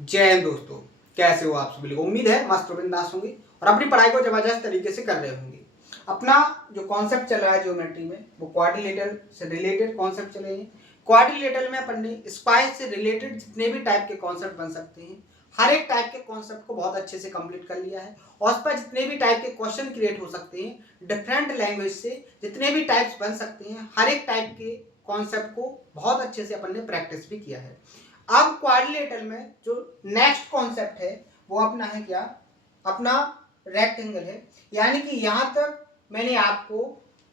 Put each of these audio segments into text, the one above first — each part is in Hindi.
जय हिंद दोस्तों, कैसे हो आप सभी लोग। उम्मीद है मस्त बिंदास होंगे और अपनी पढ़ाई को जबरदस्त तरीके से कर रहे होंगे। अपना जो कॉन्सेप्ट चल रहा है ज्योमेट्री में वो क्वाड्रिलेटरल से रिलेटेड कॉन्सेप्ट चले हैं। क्वाड्रिलेटरल में अपन ने स्क्वायर से रिलेटेड जितने भी टाइप के कॉन्सेप्ट बन सकते हैं हर एक टाइप के कॉन्सेप्ट को बहुत अच्छे से कंप्लीट कर लिया है और उस पर जितने भी टाइप के क्वेश्चन क्रिएट हो सकते हैं डिफरेंट लैंग्वेज से जितने भी टाइप्स बन सकते हैं हर एक टाइप के कॉन्सेप्ट को बहुत अच्छे से अपन ने प्रैक्टिस भी किया है। अब क्वाड्रिलेटरल में जो नेक्स्ट कॉन्सेप्ट है वो अपना है क्या, अपना रेक्टेंगल है। यानी कि यहां तक मैंने आपको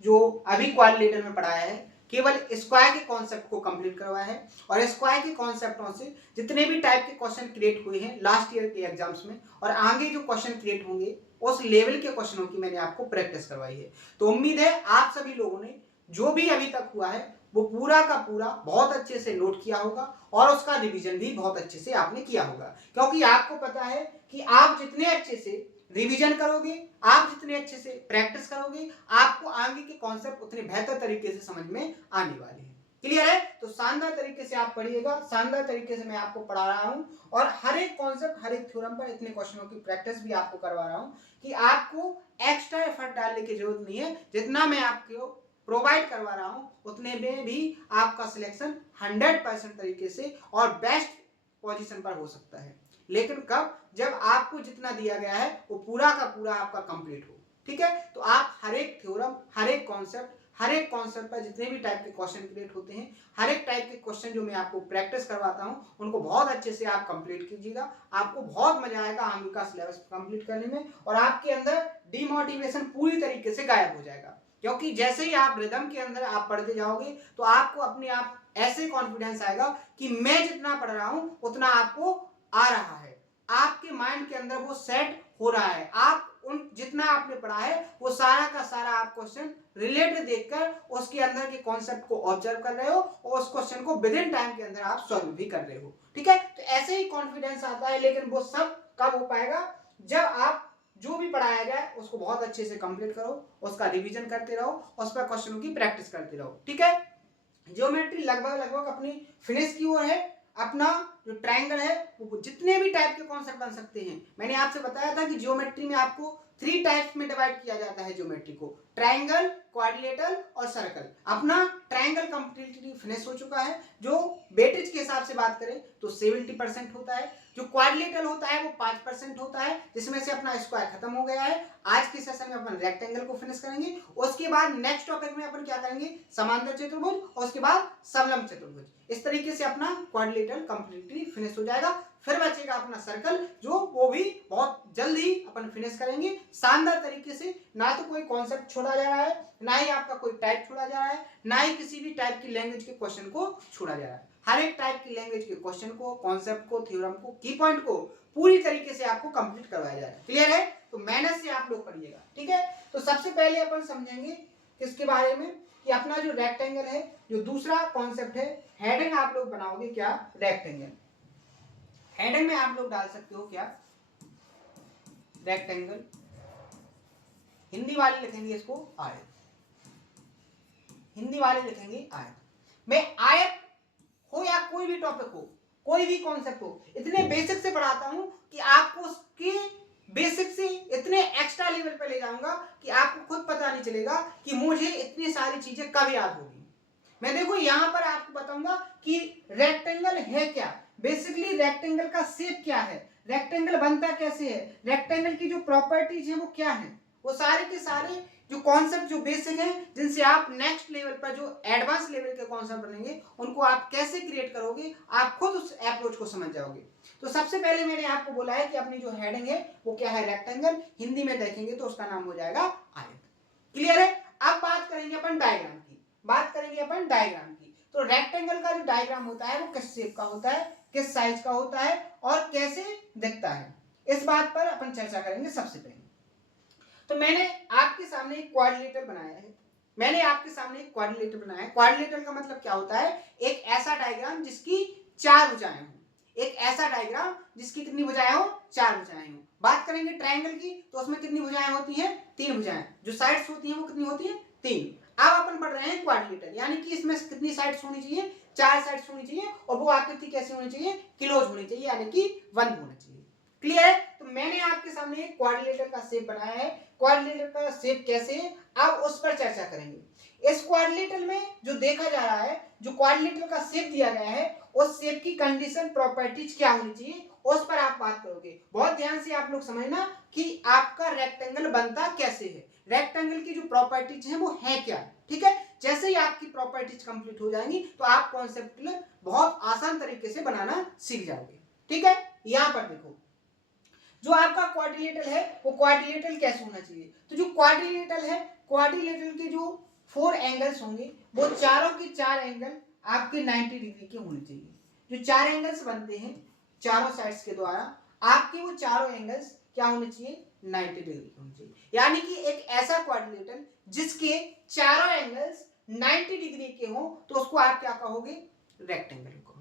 जो अभी क्वाड्रिलेटरल में पढ़ाया है केवल स्क्वायर के कॉन्सेप्ट को कंप्लीट करवाया है और स्क्वायर के कॉन्सेप्टों से जितने भी टाइप के क्वेश्चन क्रिएट हुए हैं लास्ट ईयर के एग्जाम्स में और आगे जो क्वेश्चन क्रिएट होंगे उस लेवल के क्वेश्चनों की मैंने आपको प्रैक्टिस करवाई है। तो उम्मीद है आप सभी लोगों ने जो भी अभी तक हुआ है वो पूरा का पूरा बहुत अच्छे से नोट किया होगा और उसका रिवीजन भी बहुत अच्छे से आपने किया होगा, क्योंकि आपको पता है कि आप जितने अच्छे से रिवीजन करोगे, आप जितने अच्छे से प्रैक्टिस करोगे, आपको आगे के कॉन्सेप्ट उतने बेहतर तरीके से समझ में आने वाले हैं। क्लियर है? तो शानदार तरीके से आप पढ़िएगा, शानदार तरीके से मैं आपको पढ़ा रहा हूं और हर एक कॉन्सेप्ट हर एक थ्योरम पर इतने क्वेश्चनों की प्रैक्टिस भी आपको करवा रहा हूं कि आपको एक्स्ट्रा एफर्ट डालने की जरूरत नहीं है। जितना मैं आपको प्रोवाइड करवा रहा हूं उतने में भी आपका सिलेक्शन 100% तरीके से और बेस्ट पोजीशन पर हो सकता है। लेकिन कब? जब आपको जितना दिया गया है वो पूरा का पूरा आपका कंप्लीट हो। ठीक है? तो आप हर एक थ्योरम, हर एक कॉन्सेप्ट पर जितने भी टाइप के क्वेश्चन क्रिएट होते हैं हर एक टाइप के क्वेश्चन जो मैं आपको प्रैक्टिस करवाता हूं उनको बहुत अच्छे से आप कंप्लीट कीजिएगा। आपको बहुत मजा आएगा आगे का सिलेबस कंप्लीट करने में और आपके अंदर डिमोटिवेशन पूरी तरीके से गायब हो जाएगा, क्योंकि जैसे ही आप रिदम के अंदर आप पढ़ते जाओगे तो आपको अपने आप ऐसे कॉन्फिडेंस आएगा कि मैं जितना पढ़ रहा हूं उतना आपको आ रहा है, आपके माइंड के अंदर वो सेट हो रहा है। आप उन जितना आपने पढ़ा है वो सारा का सारा आप क्वेश्चन रिलेटेड देखकर उसके अंदर के कॉन्सेप्ट को ऑब्जर्व कर रहे हो और उस क्वेश्चन को विद इन टाइम के अंदर आप सॉल्व भी कर रहे हो। ठीक है? तो ऐसे ही कॉन्फिडेंस आता है, लेकिन वो सब कब हो पाएगा? जब आप जो भी पढ़ाया जाए उसको बहुत अच्छे से कंप्लीट करो, उसका रिवीजन करते रहो, उस पर क्वेश्चनों की प्रैक्टिस करते रहो। ठीक है? ज्योमेट्री लगभग अपनी फिनिश की ओर है। अपना जो ट्रायंगल है वो जितने भी टाइप के कॉन्सेप्ट बन सकते हैं, मैंने आपसे बताया था कि ज्योमेट्री में आपको 3 टाइप्स में डिवाइड किया जाता है ज्योमेट्री को, ट्रायंगल, क्वाड्रिलेटरल और सर्कल। अपना ट्रायंगल कंप्लीटली फिनिश हो चुका है। जो वेटेज के हिसाब से बात करें तो 70% होता है। जो क्वाड्रिलेटरल होता है वो 5% होता है, जिसमें से अपना स्क्वायर खत्म हो गया है। आज के सेशन में अपन रेक्टेंगल को फिनिश करेंगे। उसके बाद नेक्स्ट टॉपिक में अपन क्या करेंगे? समांतर चतुर्भुज और उसके बाद समलंब चतुर्भुज। इस तरीके से अपना क्वाड्रिलेटरल कंप्लीटली फिनिश हो जाएगा। फिर बचेगा अपना सर्कल, जो वो भी बहुत जल्दी अपन फिनिश करेंगे शानदार तरीके से। ना तो कोई कॉन्सेप्ट छोड़ा जा रहा है, ना ही आपका कोई टाइप छोड़ा जा रहा है, ना ही किसी भी टाइप की लैंग्वेज के क्वेश्चन को छोड़ा जा रहा है। हर एक टाइप की लैंग्वेज के क्वेश्चन को, कॉन्सेप्ट को, थ्योरम को, की पॉइंट को पूरी तरीके से आपको कंप्लीट करवाया जाएगा। क्लियर है? तो मेहनत से आप लोग पढ़िएगा। ठीक है? तो सबसे पहले अपन समझेंगे किसके बारे में कि अपना जो रेक्टेंगल है, जो दूसरा कॉन्सेप्ट है, हेडिंग आप लोग बनाओगे क्या? रेक्टेंगल। हेडिंग में आप लोग डाल सकते हो क्या? रेक्टेंगल। हिंदी वाले लिखेंगे इसको आयत, हिंदी वाले लिखेंगे आयत। मैं आयत हो या कोई भी टॉपिक हो, कोई भी कॉन्सेप्ट हो, इतने बेसिक से पढ़ाता हूं कि आपको उसके बेसिक से इतने एक्स्ट्रा लेवल पे ले जाऊंगा कि आपको खुद पता नहीं चलेगा कि मुझे इतनी सारी चीजें कब याद होगी। मैं देखो यहां पर आपको बताऊंगा कि रेक्टेंगल है क्या, बेसिकली रेक्टेंगल का शेप क्या है, रेक्टेंगल बनता कैसे है, रेक्टेंगल की जो प्रॉपर्टीज है वो क्या है, वो सारे के सारे जो कॉन्सेप्ट जो बेसिक हैं जिनसे आप नेक्स्ट लेवल पर जो एडवांस लेवल के कॉन्सेप्ट बनेंगे उनको आप कैसे क्रिएट करोगे, आप खुद उस अप्रोच को समझ जाओगे। तो सबसे पहले मैंने आपको बोला है कि अपनी जो हेडिंग है वो क्या है? रेक्टेंगल। हिंदी में देखेंगे तो उसका नाम हो जाएगा आयत। क्लियर है? अब बात करेंगे अपन डायग्राम की, बात करेंगे अपन डायग्राम की। तो रेक्टेंगल का जो डायग्राम होता है वो किस शेप का होता है, किस साइज का होता है और कैसे दिखता है, इस बात पर अपन चर्चा करेंगे। सबसे पहले तो मैंने आपके सामने एक क्वाड्रिलेटरल बनाया है, मैंने आपके सामने एक क्वाड्रिलेटरल बनाया है। क्वाड्रिलेटरल का मतलब क्या होता है? एक ऐसा डायग्राम जिसकी 4 भुजाएं हो, एक ऐसा डायग्राम जिसकी कितनी भुजाएं हो? 4 भुजाएं हो। बात करेंगे ट्रायंगल की तो उसमें कितनी भुजाएं होती हैं? 3 भुजाएं। जो साइड्स होती हैं वो कितनी होती हैं? 3। अब अपन पढ़ रहे हैं क्वाड्रिलेटरल, यानी कि इसमें कितनी साइड्स होनी चाहिए, 4 साइड्स होनी चाहिए, और वो आकृति कैसी होनी चाहिए, क्लोज होनी चाहिए, यानी कि 1 होना चाहिए। क्लियर है? तो मैंने आपके सामने एक क्वाड्रिलेटरल का शेप बनाया है। क्वाड्रिलेटरल का शेप कैसे है, अब उस पर चर्चा करेंगे। इस क्वाड्रिलेटरल में जो देखा जा रहा है, जो क्वाड्रिलेटरल का शेप दिया गया है, उस शेप की कंडीशन प्रॉपर्टीज क्या होनी चाहिए, उस पर आप बात करोगे। बहुत ध्यान से आप लोग समझना कि आपका रेक्टेंगल बनता कैसे है, रेक्टेंगल की जो प्रॉपर्टीज है वो है क्या। ठीक है, जैसे ही आपकी प्रॉपर्टीज कंप्लीट हो जाएंगी तो आप कॉन्सेप्ट बहुत आसान तरीके से बनाना सीख जाओगे। ठीक है, यहां पर देखो जो आपका क्वाड्रिलेटरल है वो क्वाड्रिलेटरल कैसे होना चाहिए। तो जो क्वाड्रिलेटरल है, क्वाड्रिलेटरल के जो 4 एंगल्स होंगे वो चारों के 4 एंगल आपके 90 डिग्री के होने चाहिए। जो 4 एंगल्स बनते हैं चारों साइड्स के द्वारा, आपके वो चारों एंगल्स क्या होने चाहिए, 90 डिग्री के होने चाहिए। यानी कि एक ऐसा क्वाड्रिलेटरल जिसके चारों एंगल्स 90 डिग्री के हो तो उसको आप क्या कहोगे, रेक्टेंगल कहोगे।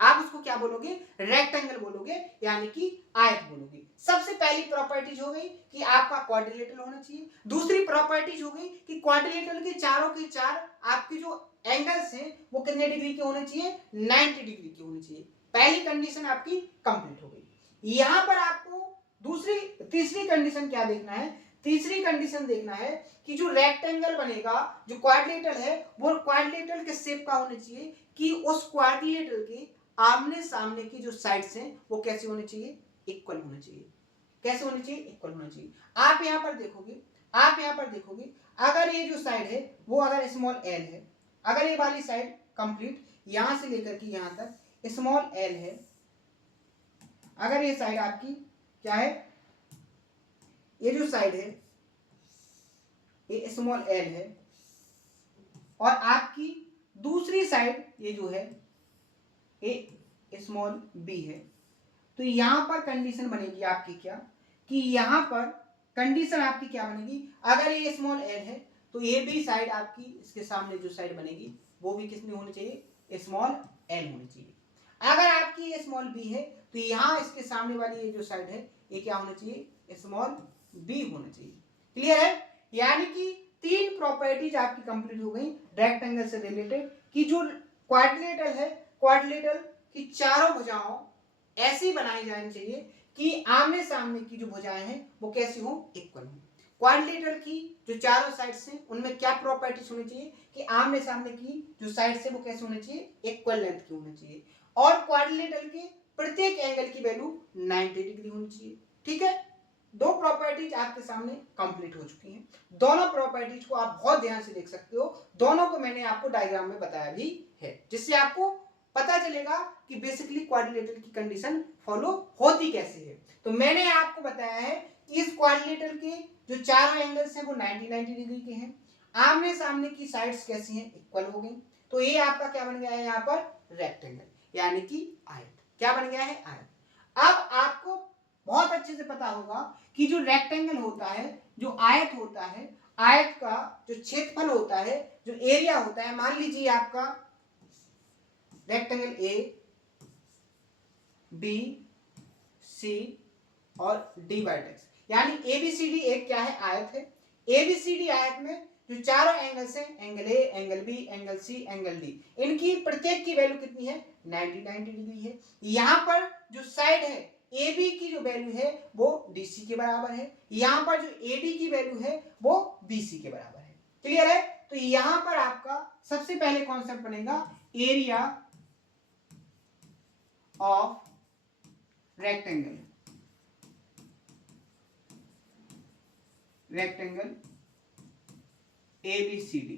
आप उसको क्या बोलोगे, रेक्टेंगल बोलोगे, यानी कि आयत बोलोगे। सबसे पहली प्रॉपर्टीज हो गई कि आपका क्वाड्रिलेटरल होना चाहिए। दूसरी प्रॉपर्टीज हो गई कि क्वाड्रिलेटरल के चारों के चार आपके जो एंगल्स हैं वो कितने डिग्री के होने चाहिए, 90 डिग्री के होने चाहिए। पहली कंडीशन आपकी कंप्लीट हो गई। यहां पर आपको तीसरी कंडीशन क्या देखना है, तीसरी कंडीशन देखना है कि जो रेक्टेंगल बनेगा, जो क्वाड्रिलेटरल है, वो क्वाड्रिलेटरल के शेप का होना चाहिए कि उस क्वाड्रिलेटरल के आमने सामने की जो साइड्स हैं वो कैसे होने चाहिए, इक्वल होने चाहिए। कैसे होने चाहिए, इक्वल होने चाहिए। आप यहां पर देखोगे अगर ये जो साइड है वो अगर स्मॉल एल है, अगर ये वाली साइड कंप्लीट यहां से लेकर के यहां तक स्मॉल एल है, अगर ये साइड आपकी क्या है, ये जो साइड है ये स्मॉल एल है, और आपकी दूसरी साइड ये जो है ये स्मॉल बी है, तो यहां पर कंडीशन बनेगी आपकी क्या, कि यहां पर कंडीशन आपकी क्या बनेगी, अगर ये स्मॉल एल है तो ये भी साइड आपकी इसके सामने जो साइड बनेगी वो भी किसमें होनी चाहिए, स्मॉल एल होनी चाहिए। अगर आपकी ये स्मॉल बी है तो यहां इसके सामने वाली ये जो साइड है ये क्या होना चाहिए, स्मॉल बी होना चाहिए। क्लियर है? यानी कि 3 प्रॉपर्टीज आपकी कंप्लीट हो गई रेक्टेंगल से रिलेटेड, कि जो क्वाड्रिलेटरल है, क्वाड्रिलेटरल की चारों भुजाओं ऐसी बनाई जानी चाहिए कि आमने सामने की जो भुजाएं हैं वो कैसी हो, इक्वल हो। क्वाड्रिलेटरल की जो चारों साइड्स हैं उनमें क्या प्रॉपर्टीज होनी चाहिए कि आमने सामने की जो साइड्स है वो कैसे होने चाहिए, इक्वल लेंथ की होनी चाहिए, और क्वाड्रिलेटरल के प्रत्येक एंगल की वैल्यू 90 डिग्री होनी चाहिए। ठीक है, 2 प्रॉपर्टीज आपके सामने कंप्लीट हो चुकी हैं। दोनों प्रॉपर्टीज को आप बहुत ध्यान से देख सकते हो, दोनों को मैंने आपको डायग्राम में बताया भी है, जिससे आपको पता चलेगा कि बेसिकली क्वाड्रिलेटरल की कंडीशन फॉलो होती कैसे है। तो मैंने आपको बताया है कि इस क्वाड्रिलेटरल के जो चारों एंगल्स हैं वो 90 डिग्री के हैं, आमने सामने की साइड्स कैसी हैं, इक्वल हो गई, तो ये आपका क्या बन गया है यहाँ पर, रेक्टेंगल, यानी कि आयत। क्या बन गया है, आयत। अब आपको बहुत अच्छे से पता होगा कि जो रेक्टेंगल होता है, जो आयत होता है, आयत का जो क्षेत्रफल होता है, जो एरिया होता है, मान लीजिए आपका रेक्टेंगल ए बी सी और डी वर्टेक्स, यानी एबीसीडी एक क्या है, आयत है। एबीसीडी आयत में जो चारों एंगल्स हैं, angle A, angle B, angle C, angle D, इनकी प्रत्येक की वैल्यू कितनी है, 90 डिग्री है। यहां पर जो साइड है ए बी की जो वैल्यू है वो डी सी के बराबर है, यहां पर जो ए डी की वैल्यू है वो बी सी के बराबर है। क्लियर है? तो यहां पर आपका सबसे पहले कॉन्सेप्ट बनेगा area of rectangle, rectangle A B C D.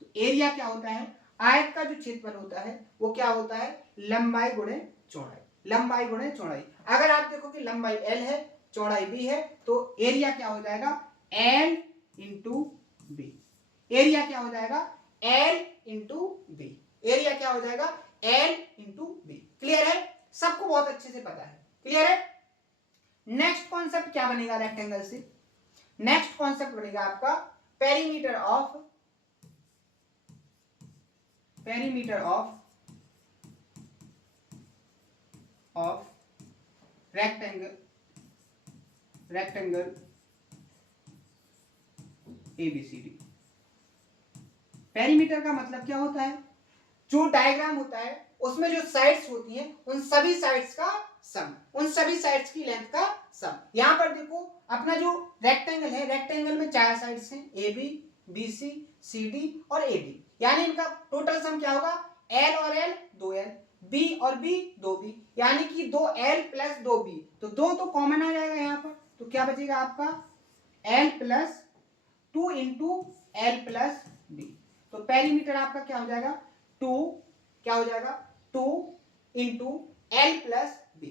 तो एरिया क्या होता है, आयत का जो क्षेत्रफल होता है वो क्या होता है, लंबाई गुणे चौड़ाई, लंबाई गुणे चौड़ाई। अगर आप देखो कि लंबाई एल है, चौड़ाई बी है, तो एरिया क्या हो जाएगा, एल इंटू बी। एरिया क्या हो जाएगा, एल इंटू बी। एरिया क्या हो जाएगा, एल इंटू बी। क्लियर है? सबको बहुत अच्छे से पता है। क्लियर है? नेक्स्ट कॉन्सेप्ट क्या बनेगा रेक्टेंगल से, नेक्स्ट कॉन्सेप्ट बनेगा आपका perimeter of rectangle, rectangle ABCD. Perimeter का मतलब क्या होता है, जो डायग्राम होता है उसमें जो साइड्स होती हैं उन सभी साइड्स का सम, उन सभी साइड्स की लेंथ का सम। यहां पर देखो अपना जो रेक्टेंगल है, रेक्टेंगल में 4 साइड्स हैं, A B, B C, C D और ए डी, यानी इनका टोटल सम क्या होगा, एल और एल 2l, बी और बी 2b, यानी कि 2l प्लस 2b, तो 2 तो कॉमन आ जाएगा यहाँ पर, तो क्या बचेगा आपका l plus 2 into L plus B. तो पेरीमीटर आपका क्या हो जाएगा, 2 क्या हो जाएगा 2 into L plus B,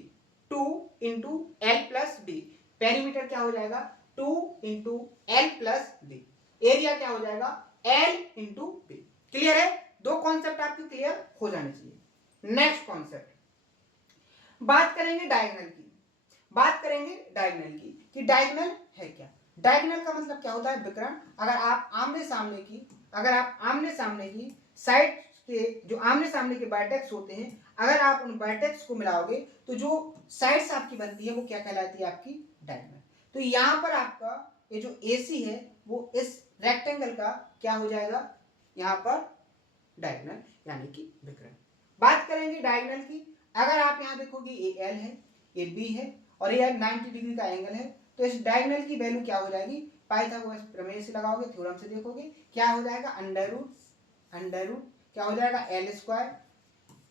2 into L plus B, perimeter क्या हो जाएगा 2 into L plus B, area क्या हो जाएगा एल इंटू बी। क्लियर है, दो कॉन्सेप्ट आपके क्लियर हो जाने चाहिए। नेक्स्ट कॉन्सेप्ट बात करेंगे डायगोनल की, बात करेंगे डायगोनल की कि डायगोनल है क्या। डायगोनल का मतलब क्या होता है, विकर्ण। अगर आप आमने सामने की साइड के जो आमने सामने के वर्टेक्स होते हैं, अगर आप उन वर्टेक्स को मिलाओगे तो जो साइड्स आपकी बनती है वो क्या कहलाती है, आपकी डायगोनल। तो यहाँ पर आपका ये जो AC है वो इस रेक्टेंगल का क्या हो जाएगा, यहाँ पर डायगोनल यानी कि विकर्ण। बात करेंगे डायगोनल की, अगर आप यहाँ देखोगे ये L है, ये B है और ये 90 डिग्री का एंगल है, तो इस डायगोनल की वैल्यू क्या हो जाएगी, पाइथागोरस प्रमेय से लगाओगे, थ्योरम से देखोगे क्या हो जाएगा, अंडर रूट क्या हो जाएगा L square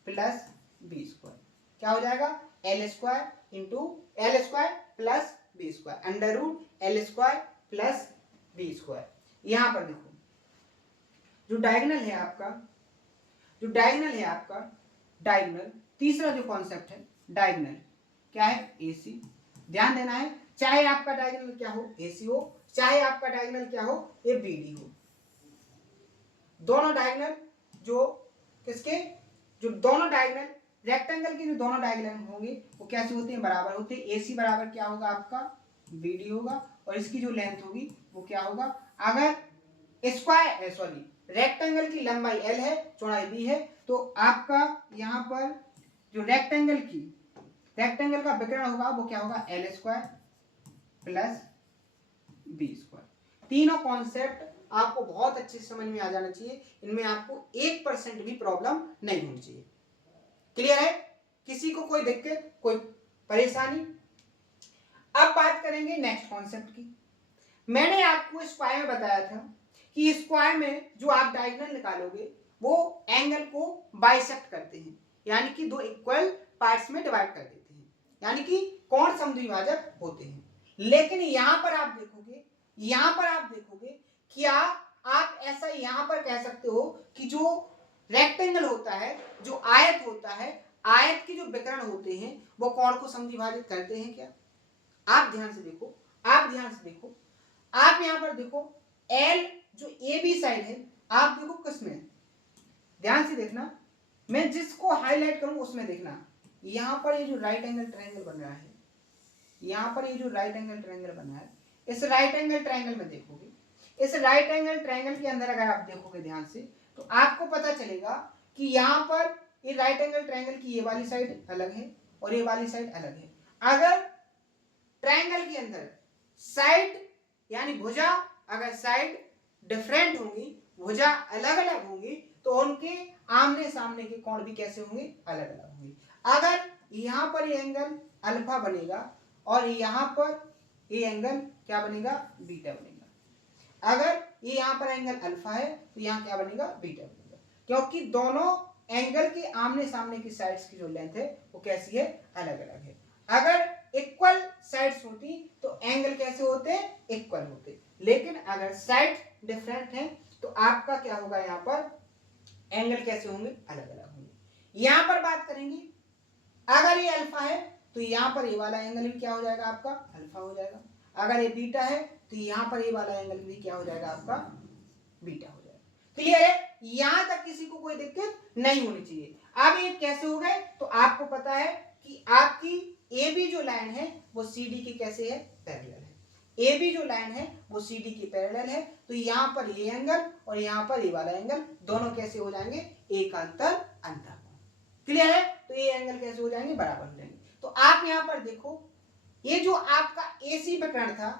plus B square, क्या हो जाएगा L square into L square plus B square, under root L square plus B square. यहां पर देखो जो डायगोनल है आपका, डायगोनल तीसरा जो कॉन्सेप्ट है डायगोनल क्या है, AC। ध्यान देना है, चाहे आपका डायगोनल क्या हो, AC हो, चाहे आपका डायगोनल क्या हो, ये BD हो, दोनों डायगोनल जो किसके, जो दोनों डायगोनल रेक्टेंगल के जो दोनों डायगोनल होंगे वो कैसे होते हैं, बराबर होते हैं। AC बराबर क्या होगा आपका BD होगा और इसकी जो लेंथ होगी वो क्या होगा, अगर स्क्वायर सॉरी रेक्टेंगल की लंबाई L है, चौड़ाई B है, तो आपका यहाँ पर जो रेक्टेंगल का विकर्ण होगा वो क्या होगा L square plus B square. तीनों कॉन्सेप्ट आपको बहुत अच्छे से समझ में आ जाना चाहिए, इनमें आपको 1% भी प्रॉब्लम नहीं होनी चाहिए। क्लियर है, किसी को कोई दिक्कत कोई परेशानी। अब बात करेंगे नेक्स्ट कॉन्सेप्ट की। मैंने आपको स्क्वायर में बताया था कि स्क्वायर में जो आप डायगोनल निकालोगे वो एंगल को बाइसेक्ट करते हैं, यानी कि दो इक्वल पार्ट्स में डिवाइड कर देते हैं, यानी कि कोण समद्विभाजक होते हैं। लेकिन यहां पर आप देखोगे क्या आप ऐसा यहां पर कह सकते हो कि जो रेक्टेंगल होता है, जो आयत होता है, आयत के जो विकर्ण होते हैं वो कोण को समद्विभाजित करते हैं क्या। आप ध्यान से देखो, आप यहां पर देखो L जो AB साइड है, आप देखो किसमें, ध्यान से देखना, मैं जिसको हाईलाइट करूं उसमें देखना, यहां पर ये जो राइट एंगल ट्रायंगल बन रहा है, यहां पर ये जो राइट एंगल ट्रायंगल बना है, इस राइट एंगल ट्रायंगल में देखोगे, इस राइट एंगल ट्रायंगल के अंदर अगर आप देखोगे ध्यान से तो आपको पता चलेगा कि यहां पर ये राइट एंगल ट्रायंगल की ये वाली साइड अलग है और ये वाली साइड अलग है। अगर ट्रायंगल के अंदर साइड यानी भुजा अगर साइड डिफरेंट होंगी, भुजा अलग अलग होंगी, तो उनके आमने सामने के कोण भी कैसे होंगे, अलग अलग होंगे। अगर यहां पर ये एंगल अल्फा बनेगा और यहां पर ये एंगल क्या बनेगा, बीटा बनेगा। अगर ये यहां पर एंगल अल्फा है तो यहां क्या बनेगा, बीटा बनेगा, क्योंकि दोनों एंगल के आमने सामने की साइड्स की जो लेंथ है वो कैसी है, अलग अलग है। अगर इक्वल साइड्स होती तो एंगल कैसे होते, इक्वल होते, लेकिन अगर साइड डिफरेंट है तो आपका क्या होगा, यहां पर एंगल कैसे होंगे, अलग अलग होंगे। यहां पर बात करेंगे अगर ये अल्फा है तो यहां पर ये वाला एंगल भी क्या हो जाएगा, आपका अल्फा हो जाएगा। अगर ये बीटा है तो यहां पर ये वाला एंगल भी क्या हो जाएगा, आपका बीटा हो जाएगा। क्लियर है, यहां तक किसी को कोई दिक्कत नहीं होनी चाहिए। अब ये कैसे हो गए, तो आपको पता है कि आपकी AB जो लाइन है वो CD की कैसे है, पैरेलल है। AB जो लाइन है वो CD की पैरेलल है, तो यहां पर ये एंगल और यहां पर ये वाला एंगल दोनों कैसे हो जाएंगे, एकांतर अंतःकोण। क्लियर है, तो ये एंगल कैसे हो जाएंगे, बराबर हो जाएंगे। तो आप यहां पर देखो, ये जो आपका AC विकर्ण था,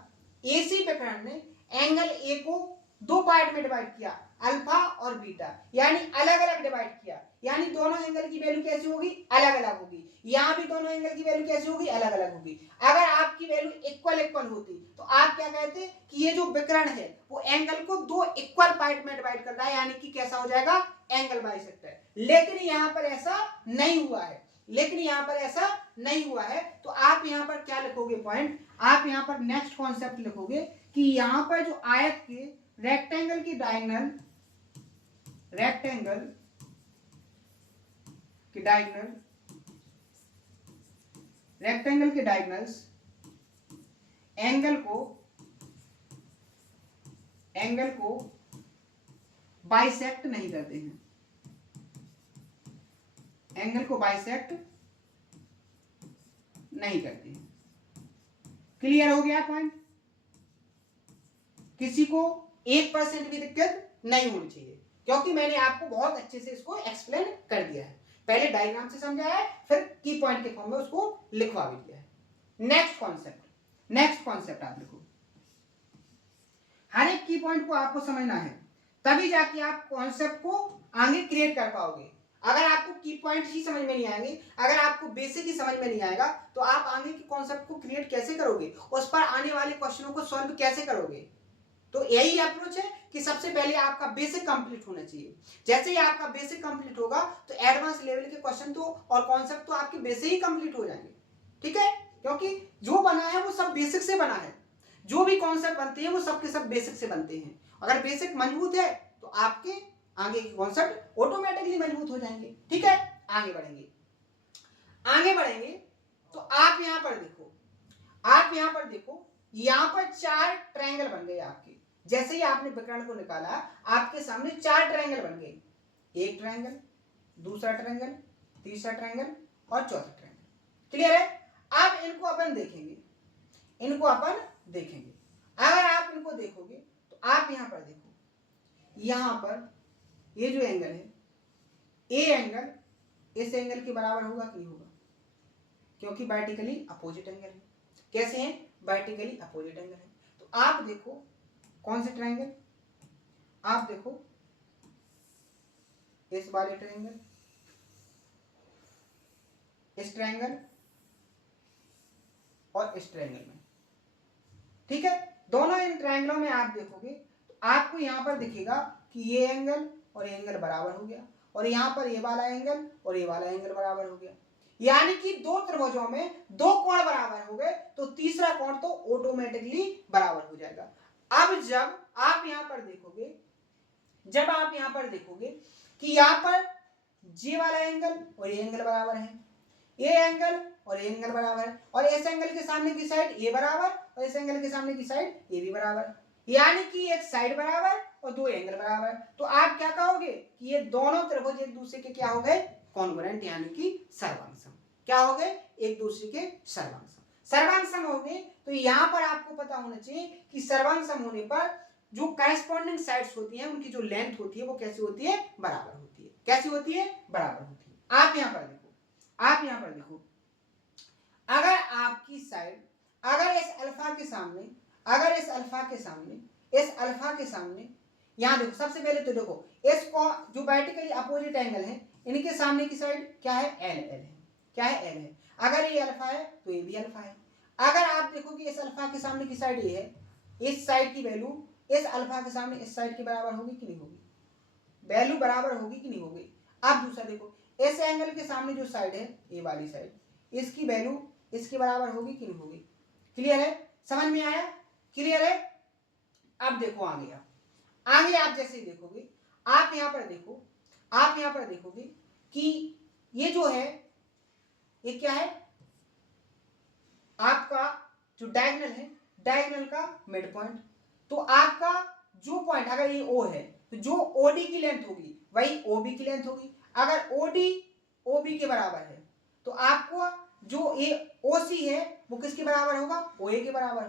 AC विकर्ण ने एंगल A को दो पार्ट में डिवाइड किया, अल्फा और बीटा, यानी अलग अलग डिवाइड किया, यानी दोनों एंगल की वैल्यू कैसी होगी, अलग अलग होगी। यहां भी दोनों एंगल की वैल्यू कैसी होगी, अलग अलग होगी। अगर आपकी वैल्यू इक्वल इक्वल होती तो आप क्या कहते कि ये जो विकर्ण है वो एंगल को दो इक्वल पार्ट में डिवाइड कर रहा है, यानी कि कैसा हो जाएगा, एंगल बाइसेक्टर। लेकिन यहां पर ऐसा नहीं हुआ है, लेकिन यहां पर ऐसा नहीं हुआ है। तो आप यहां पर क्या लिखोगे पॉइंट, आप यहां पर नेक्स्ट कॉन्सेप्ट लिखोगे कि यहां पर जो आयत के रेक्टेंगल की डायगोनल, रेक्टेंगल की डायगोनल, रेक्टेंगल के डायगोनल्स एंगल को बाइसेक्ट नहीं करते हैं, एंगल को बाइसेक्ट नहीं करते हैं। क्लियर हो गया पॉइंट? किसी को 1% भी दिक्कत नहीं होनी चाहिए, क्योंकि मैंने आपको बहुत अच्छे से इसको एक्सप्लेन कर दिया है। पहले डायग्राम से समझाया है, फिर की पॉइंट के फॉर्म में उसको लिखवा भी दिया है। नेक्स्ट कॉन्सेप्ट आप लिखो। हर एक की पॉइंट को आपको समझना है, तभी जाके आप कॉन्सेप्ट को आगे क्रिएट कर पाओगे। अगर आपको की पॉइंट ही समझ में नहीं आएंगे, अगर आपको बेसिक ही समझ में नहीं आएगा, तो आप आगे के कॉन्सेप्ट को क्रिएट कैसे करोगे, उस पर आने वाले क्वेश्चनों को सॉल्व कैसे करोगे। तो यही अप्रोच है कि सबसे पहले आपका बेसिक कंप्लीट होना चाहिए। जैसे ही आपका बेसिक कंप्लीट होगा तो एडवांस लेवल के क्वेश्चन तो और कॉन्सेप्ट तो आपके बेसिक ही कंप्लीट हो जाएंगे। ठीक है, क्योंकि जो बना है वो सब बेसिक से बना है, जो भी कॉन्सेप्ट बनते हैं वो सब के सब बेसिक से बनते हैं। अगर बेसिक मजबूत है तो आपके आगे के कॉन्सेप्ट ऑटोमेटिकली मजबूत हो जाएंगे। ठीक है, आगे बढ़ेंगे तो आप यहां पर देखो, यहां पर 4 ट्रायंगल बन गए आपके। जैसे ही आपने विकर्ण को निकाला, आपके सामने 4 ट्रायंगल बन गए, एक ट्रायंगल, दूसरा ट्रायंगल, तीसरा ट्रायंगल और चौथा ट्रायंगल। क्लियर है? अब इनको अपन देखेंगे। अगर आप इनको देखोगे तो आप यहां पर देखो, यहां पर ये जो एंगल है, ए एंगल इस एंगल के बराबर होगा कि नहीं होगा, क्योंकि वर्टिकली अपोजिट एंगल है। कैसे हैं? वर्टिकली अपोजिट एंगल है। तो आप देखो कौन से ट्रायंगल, आप देखो इस वाले ट्रायंगल, इस ट्रायंगल और इस ट्रायंगल में। ठीक है, दोनों इन ट्रायंगलों में आप देखोगे तो आपको यहां पर दिखेगा कि ये एंगल और ये एंगल बराबर हो गया, और यहां पर ये वाला एंगल और ये वाला एंगल बराबर हो गया। यानी कि दो त्रिभुजों में दो कोण बराबर हो गए, तो तीसरा कोण तो ऑटोमेटिकली बराबर हो जाएगा। अब जब आप यहां पर देखोगे कि यहां पर ये वाला एंगल और ये एंगल बराबर है, ये एंगल और ये एंगल बराबर है, और इस एंगल के सामने की साइड ये बराबर और इस एंगल के सामने की साइड ये भी बराबर, यानी कि एक साइड बराबर और दो एंगल बराबर। तो आप क्या कहोगे कि ये दोनों त्रिभुज एक दूसरे के क्या हो गए, कॉन्ग्रुएंट, यानी कि सर्वांगसम। क्या हो गए? एक दूसरे के सर्वांगसम हो गए। तो यहां पर आपको पता होना चाहिए कि सर्वांगसम होने पर जो करस्पॉन्डिंग साइड्स होती हैं उनकी जो लेंथ होती है वो कैसी होती है, बराबर होती है। कैसी होती है? बराबर होती है। आप यहां पर देखो, अगर आपकी साइड, अगर इस अल्फा के सामने यहां देखो, सबसे पहले तो देखो इसको जो वर्टिकली अपोजिट एंगल है इनके सामने की साइड क्या है, एल है। क्या है? एल है। अगर ये अल्फा है तो ये भी अल्फा है। अगर आप देखो कि इस अल्फा के सामने की साइड ये है, इस साइड की वैल्यू इस अल्फा के सामने इस साइड के बराबर होगी कि नहीं होगी, वैल्यू बराबर होगी कि नहीं होगी। अब दूसरा देखो, इस एंगल के सामने जो साइड है, ये वाली साइड, इसकी वैल्यू इसके बराबर होगी कि नहीं होगी। क्लियर है? समझ में आया? क्लियर है? अब देखो आगे आप जैसे देखोगे, आप यहां पर देखोगे कि ये जो है ये क्या है, आपका जो डायगोनल है, डायगोनल का मिड पॉइंट। तो आपका जो पॉइंट, अगर ये ओ है तो जो ओडी की लेंथ होगी वही ओबी की लेंथ होगी। अगर ओडी ओबी के बराबर है तो आपको जो ए ओसी है वो किसके बराबर होगा, ओए के बराबर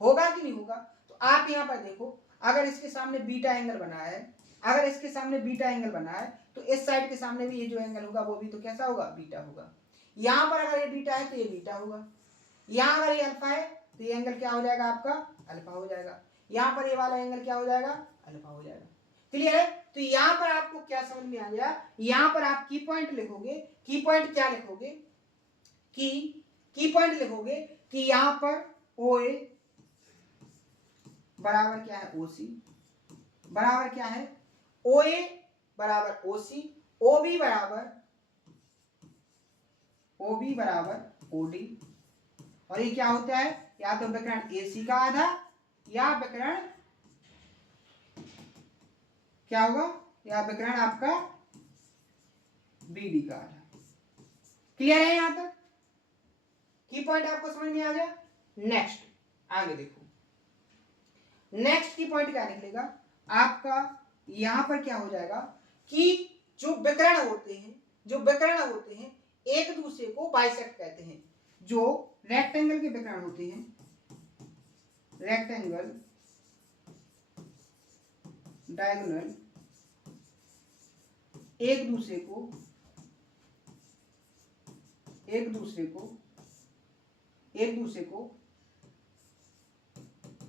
होगा कि नहीं होगा। तो आप यहां पर देखो, अगर इसके सामने बीटा एंगल बना है, तो इस साइड के सामने भी ये जो एंगल होगा वो भी तो कैसा होगा, बीटा होगा। यहां पर अगर ये बीटा है तो ये बीटा होगा, यहां अगर ये अल्फा है तो ये एंगल क्या हो जाएगा, आपका अल्फा हो जाएगा। यहां पर ये वाला एंगल क्या हो जाएगा, अल्फा हो जाएगा। क्लियर है? तो यहां पर आपको क्या समझ में आ गया, यहां पर आप की पॉइंट लिखोगे, की पॉइंट क्या लिखोगे, की पॉइंट लिखोगे कि यहां पर ओ ए बराबर क्या है, ओ सी बराबर क्या है, ओ ए बराबर ओ सी, ओ बी बराबर ओ डी, और ये क्या होता है, या तो विकर्ण ए सी का आधा या विकर्ण क्या होगा, या विकर्ण आपका बी डी का आधा। क्लियर है यहां तक? की पॉइंट आपको समझ में आ गया। नेक्स्ट आगे देखो, नेक्स्ट की पॉइंट क्या निकलेगा आपका, यहां पर क्या हो जाएगा कि जो विकर्ण होते हैं, जो विकर्ण होते हैं एक दूसरे को बाइसेक्ट कहते हैं। जो रेक्टेंगल के विकर्ण होते हैं, रेक्टेंगल डायगोनल एक दूसरे को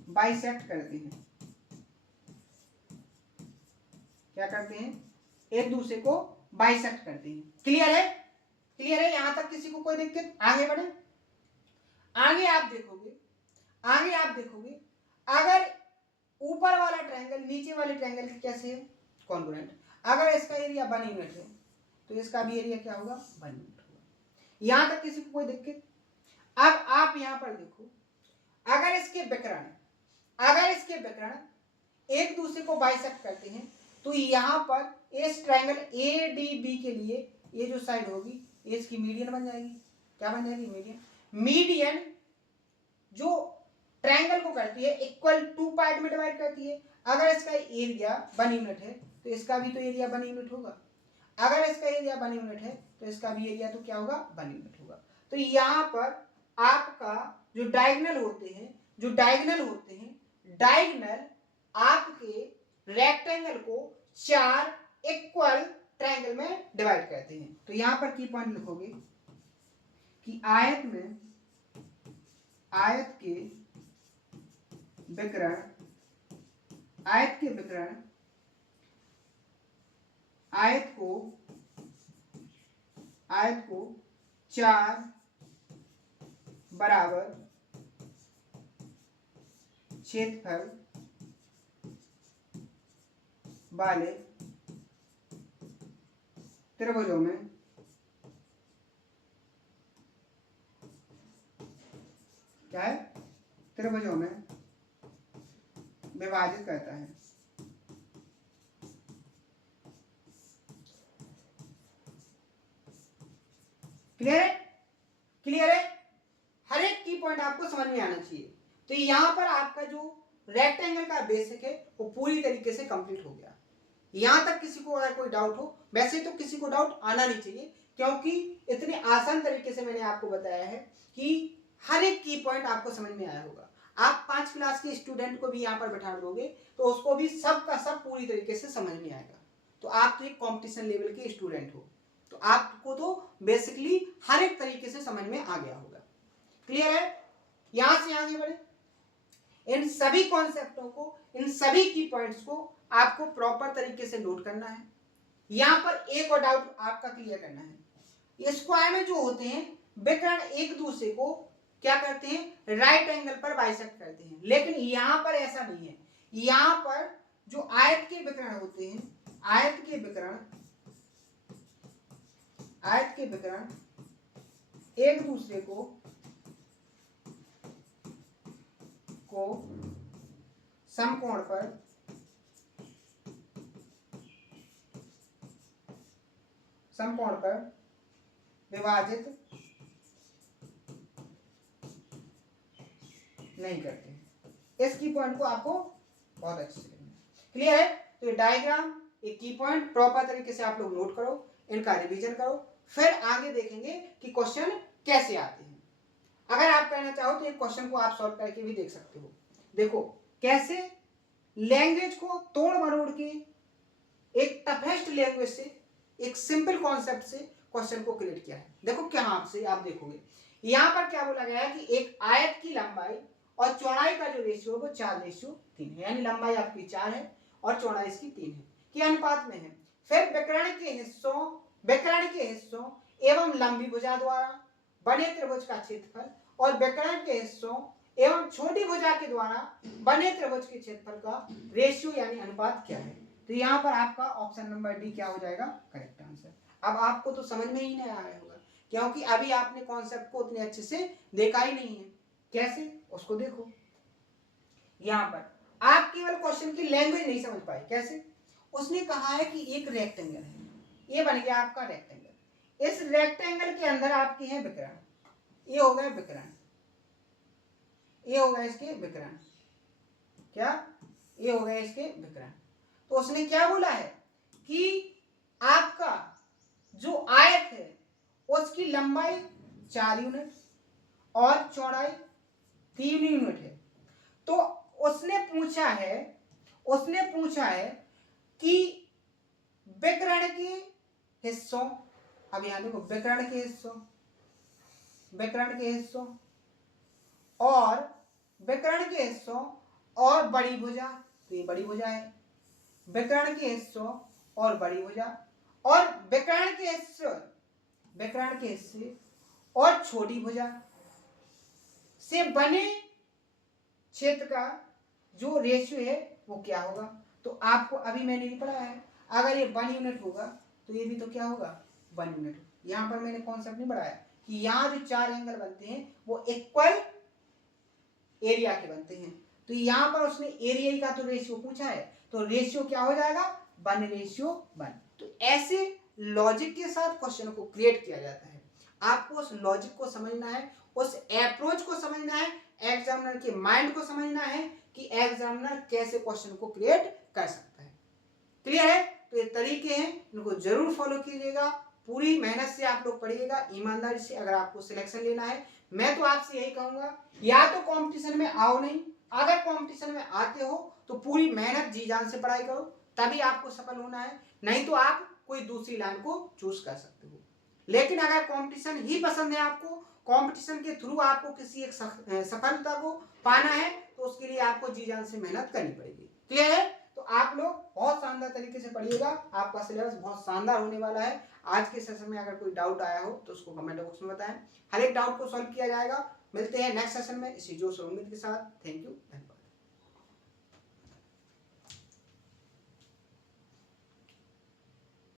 बाइसेक्ट करते हैं। क्या करते हैं, एक दूसरे को बाइसेक्ट करते हैं। क्लियर है? क्लियर है यहां तक, किसी को कोई दिक्कत? आगे बढ़े, आगे आप देखोगे अगर ऊपर वाला ट्रायंगल नीचे वाले ट्रायंगल के कैसे है, कॉन्ग्रुएंट। अगर इसका एरिया 1 यूनिट है तो इसका भी एरिया क्या होगा, 1 यूनिट होगा। यहां तक किसी को कोई दिक्कत? अब आप यहां पर देखो, अगर इसके विकर्ण एक दूसरे को बाइसेक्ट करते हैं तो यहां पर इस ट्रायंगल ए डी बी के लिए ये जो साइड होगी ये इसकी मीडियन बन जाएगी। क्या बन जाएगी, मीडियन। मीडियन जो ट्रायंगल को करती है इक्वल 2 पार्ट में डिवाइड करती है। अगर इसका एरिया 1 यूनिट है तो इसका भी तो एरिया 1 यूनिट होगा। अगर इसका एरिया 1 यूनिट है तो इसका भी एरिया तो क्या होगा, 1 यूनिट होगा। तो यहां पर आपका जो डायगोनल होते हैं डायगोनल आपके रेक्टेंगल को 4 इक्वल ट्रायंगल में डिवाइड करते हैं। तो यहां पर की पॉइंट लिखोगे कि आयत के विकर्ण आयत को 4 बराबर क्षेत्रफल वाले त्रिभुजों में क्या है, त्रिभुजों में विभाजित करता है। क्लियर है? क्लियर है? हर एक की पॉइंट आपको समझ में आना चाहिए। तो यहां पर आपका जो रेक्टेंगल का बेसिक है वो पूरी तरीके से कंप्लीट हो गया। यहां तक किसी को अगर कोई डाउट हो, वैसे तो किसी को डाउट आना नहीं चाहिए क्योंकि इतने आसान तरीके से मैंने आपको बताया है कि हर एक की पॉइंट आपको समझ में आया होगा। आप 5 क्लास के स्टूडेंट को भी यहाँ पर बैठा दोगे तो उसको भी सब का सब पूरी तरीके से समझ में आएगा। तो आप तो एक कॉम्पिटिशन लेवल के स्टूडेंट हो, तो आपको तो बेसिकली हर एक तरीके से समझ में आ गया होगा। क्लियर है? यहां से आगे बढ़े, इन सभी कॉन्सेप्टों को, इन सभी की पॉइंट्स को आपको प्रॉपर तरीके से नोट करना है। यहां पर एक और डाउट आपका क्लियर करना है, स्क्वायर में जो होते हैं विकर्ण एक दूसरे को क्या करते हैं, राइट एंगल पर बाइसेक्ट करते हैं। लेकिन यहां पर ऐसा नहीं है। यहां पर जो आयत के विकर्ण होते हैं, आयत के विकर्ण एक दूसरे को समकोण पर विभाजित नहीं करते। इस की पॉइंट को आपको बहुत अच्छे से करना है। क्लियर है? तो ये डायग्राम, एक की पॉइंट प्रॉपर तरीके से आप लोग नोट करो, इनका रिवीजन करो, फिर आगे देखेंगे कि क्वेश्चन कैसे आते हैं। अगर आप कहना चाहो तो एक क्वेश्चन को आप सॉल्व करके भी देख सकते हो। देखो कैसे लैंग्वेज को तोड़ मरोड़ के एक टफेस्ट लैंग्वेज से, एक सिंपल कॉन्सेप्ट से क्वेश्चन को क्रिएट किया है। देखो क्या आपसे आप देखोगे यहां पर क्या बोला गया है कि एक आयत की लंबाई और चौड़ाई का जो रेशियो है वो 4:3 है, यानी लंबाई आपकी 4 है और चौड़ाई इसकी 3 है कि अनुपात में है। फिर विकर्ण के हिस्सों एवं लंबी भुजा द्वारा बने त्रिभुज का क्षेत्रफल और विकर्ण के हिस्सों एवं छोटी भुजा के द्वारा बने त्रिभुज के क्षेत्रफल का रेशियो यानी अनुपात क्या है। तो यहाँ पर आपका ऑप्शन नंबर डी क्या हो जाएगा, करेक्ट आंसर। अब आपको तो समझ में ही नहीं आया होगा क्योंकि अभी आपने कॉन्सेप्ट को उतने अच्छे से देखा ही नहीं है। कैसे, उसको देखो। यहाँ पर आप केवल क्वेश्चन की लैंग्वेज नहीं समझ पाए। कैसे, उसने कहा है कि एक रेक्टेंगल है, ये बन गया आपका रेक्टेंगल। इस रेक्टेंगल के अंदर आपके हैं विकर्ण, ये हो गए विकर्ण, ये हो गए इसके विकर्ण, क्या, ये हो गए इसके विकर्ण। तो उसने क्या बोला है कि आपका जो आयत है उसकी लंबाई 4 यूनिट और चौड़ाई 3 यूनिट है। तो उसने पूछा है कि विकर्ण के हिस्सों, अब यहां देखो विकर्ण के हिस्सों और बड़ी भुजा, तो ये बड़ी भुजा है, विकर्ण के हिस्सों और बड़ी भुजा और विकर्ण के हिस्से और छोटी भुजा से बने क्षेत्र का जो रेशियो है वो क्या होगा। तो आपको अभी मैंने नहीं पढ़ा है, अगर ये 1 यूनिट होगा तो ये भी तो क्या होगा, 1 यूनिट। यहाँ पर मैंने कॉन्सेप्ट नहीं पढ़ाया कि यहाँ जो 4 एंगल बनते हैं वो इक्वल एरिया के बनते हैं। तो यहाँ पर उसने एरिया का तो रेशियो पूछा है, तो रेशियो क्या हो जाएगा, 1:1। तो ऐसे लॉजिक के साथ क्वेश्चन को क्रिएट किया जाता है। आपको उस लॉजिक को समझना है, उस अप्रोच को समझना है, एग्जामिनर के माइंड को समझना है कि एग्जामिनर कैसे क्वेश्चन को क्रिएट कर सकता है। क्लियर है। तो ये तरीके हैं, इनको जरूर फॉलो कीजिएगा, पूरी मेहनत से आप लोग पढ़िएगा, ईमानदारी से। अगर आपको सिलेक्शन लेना है, मैं तो आपसे यही कहूंगा, या तो कंपटीशन में आओ नहीं, अगर कंपटीशन में आते हो तो पूरी मेहनत जी जान से पढ़ाई करो, तभी आपको सफल होना है। नहीं तो आप कोई दूसरी लाइन को चूज कर सकते हो। लेकिन अगर कंपटीशन ही पसंद है आपको, कंपटीशन के थ्रू आपको किसी एक सफलता को पाना है, तो उसके लिए आपको जी जान से मेहनत करनी पड़ेगी। क्लियर है। तो आप लोग बहुत शानदार तरीके से पढ़िएगा, आपका सिलेबस बहुत शानदार होने वाला है। आज के सेशन में अगर कोई डाउट आया हो तो उसको कमेंट बॉक्स में बताएं, हर एक डाउट को सॉल्व किया जाएगा। मिलते हैं नेक्स्ट सेशन में इसी जोश और उम्मीद के साथ। थैंक यू, धन्यवाद।